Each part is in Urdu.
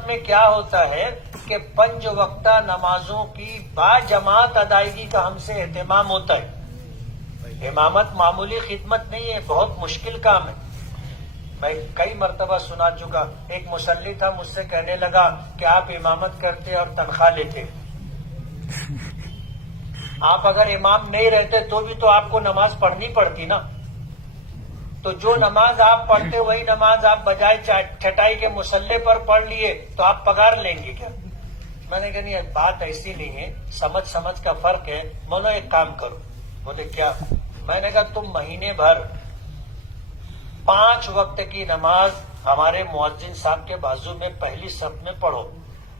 امامت میں کیا ہوتا ہے کہ 5 وقتہ نمازوں کی باجماعت ادائیگی کا ہم سے اہتمام ہوتا ہے. امامت معمولی خدمت نہیں ہے، بہت مشکل کام ہے. میں کئی مرتبہ سنا چکا. ایک مصلی تھا، مجھ سے کہنے لگا کہ آپ امامت کرتے اور تنخواہ لیتے. آپ اگر امام نہیں رہتے تو بھی تو آپ کو نماز پڑھنی پڑتی نا. تو جو نماز آپ پڑھتے وہی نماز آپ بجائے چٹائی کے مصلے پر پڑھ لیے تو آپ پگار لیں گے کیا؟ میں نے کہا نہیں، بات ایسی نہیں ہے، سمجھ کا فرق ہے. مولو ایک کام کرو. بولے کیا؟ میں نے کہا تم مہینے بھر 5 وقت کی نماز ہمارے مؤذن صاحب کے بازو میں پہلی صف میں پڑھو،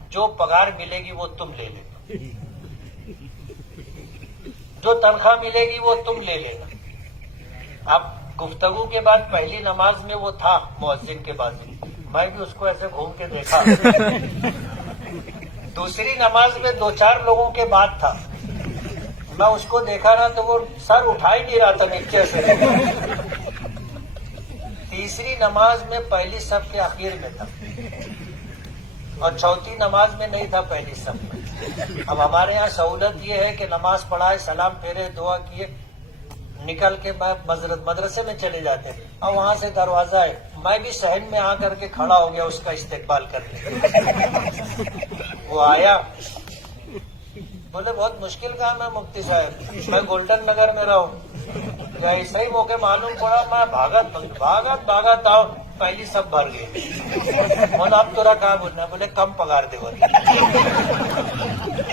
جو پگار ملے گی وہ تم لے لینا، جو تنخواہ ملے گی وہ تم لے لینا. اب گفتگو کے بعد پہلی نماز میں وہ تھا مؤذن کے بازو، میں بھی اس کو ایسے گھوم کے دیکھا. دوسری نماز میں 2-4 لوگوں کے بعد تھا، میں اس کو دیکھا رہا تو وہ سر اٹھا ہی نہیں رہا تھا نیچے سے. تیسری نماز میں پہلی صف کے آخر میں تھا اور چوتھی نماز میں نہیں تھا پہلی صف میں. اب ہمارے یہاں سہولت یہ ہے کہ نماز پڑھائے، سلام پھیرے، دعا کیے، نکل کے مدرسے میں چلے جاتے ہیں. اور وہاں سے دروازہ ہے، میں بھی صحن میں آ کر کے کھڑا ہو گیا اس کا استقبال کرنے. وہ آیا، بولے بہت مشکل کام ہے مفتی صاحب، میں گولڈن نگر میں رہوں. تو ایسا ہی موقع معلوم پڑا، میں بھاگت آؤ، پہلی سب بھر گئی. بولا اب تو رکھا بولنا، بولے کم پگار دے.